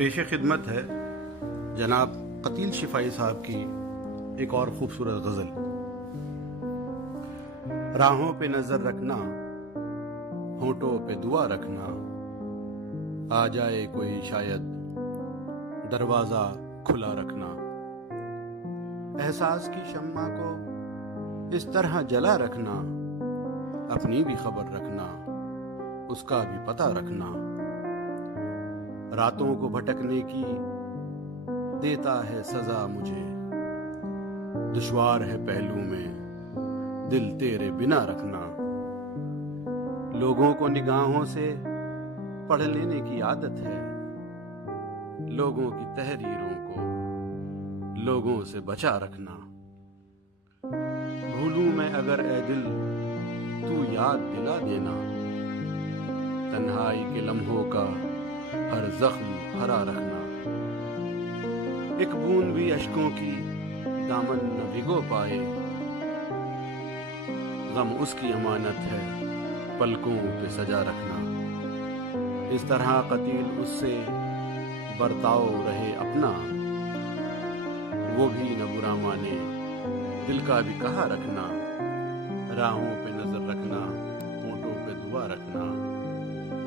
پیش خدمت ہے جناب قتیل شفائی صاحب کی ایک اور خوبصورت غزل۔ راہوں پہ نظر رکھنا، ہونٹوں پہ دعا رکھنا، آ جائے کوئی شاید دروازہ کھلا رکھنا۔ احساس کی شمع کو اس طرح جلا رکھنا، اپنی بھی خبر رکھنا، اس کا بھی پتہ رکھنا۔ راتوں کو بھٹکنے کی دیتا ہے سزا مجھے، دشوار ہے پہلو میں دل تیرے بنا رکھنا۔ لوگوں کو نگاہوں سے پڑھ لینے کی عادت ہے، لوگوں کی تحریروں کو لوگوں سے بچا رکھنا۔ بھولوں میں اگر اے دل تو یاد دلا دینا، تنہائی کے لمحوں کا ہر زخم ہرا رکھنا۔ ایک بوند بھی اشکوں کی دامن نہ بھگو پائے، غم اس کی امانت ہے پلکوں پہ سجا رکھنا۔ اس طرح قتیل اس سے برتاؤ رہے اپنا، وہ بھی نہ برا مانے دل کا بھی کہا رکھنا۔ راہوں پہ نظر رکھنا، ہونٹوں پہ دعا رکھنا،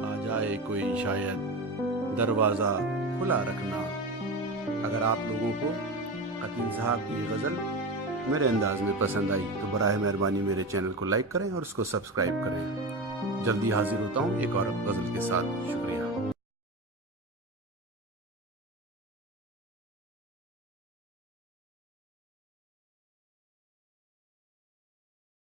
آ جائے کوئی شاید دروازہ کھلا رکھنا۔ اگر آپ لوگوں کو قتیل صاحب کی غزل میرے انداز میں پسند آئی تو براہ مہربانی میرے چینل کو لائک کریں اور اس کو سبسکرائب کریں۔ جلدی حاضر ہوتا ہوں ایک اور غزل کے ساتھ۔ شکریہ۔